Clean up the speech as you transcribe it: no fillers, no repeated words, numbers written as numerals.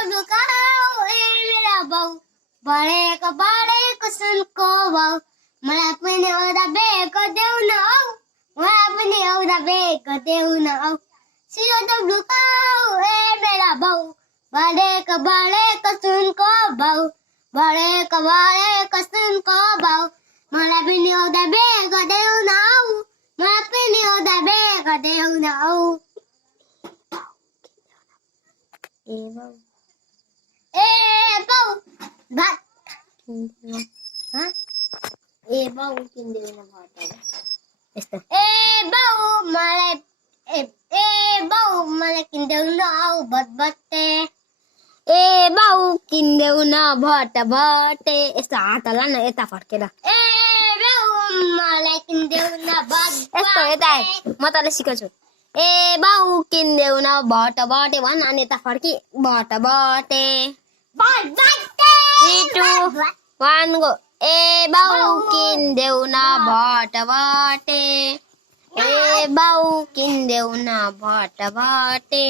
तो लुकाओ ए मेरा बहू बड़े कुसुम को बहू मैं अपने ओदा बे को देऊ ना मैं अपने ओदा बे को देऊ ना सियो तो लुकाओ ए मेरा बहू बड़े कुसुम को बहू बड़े कुसुम को बहू मैं अपने ओदा बे को देऊ ना मैं अपने ओदा बे को देऊ ना भात बाउ किन्देऊ न भात यस्तो बाउ मलाई किन्देऊ न आउ भटभटे बाउ किन्देऊ न भटभटे यस्तो हात हल्ला न यता फर्केर बाउ मलाई किन्देऊ न यस्तो यता म तँलाई सिकाउँछु बाउ किन्देऊ न भटभटे भन् अनि यता फर्की भटभटे 3 2 1 गो बाउ किन्देऊ न भटभटे बाउ किन्देऊ न भटभटे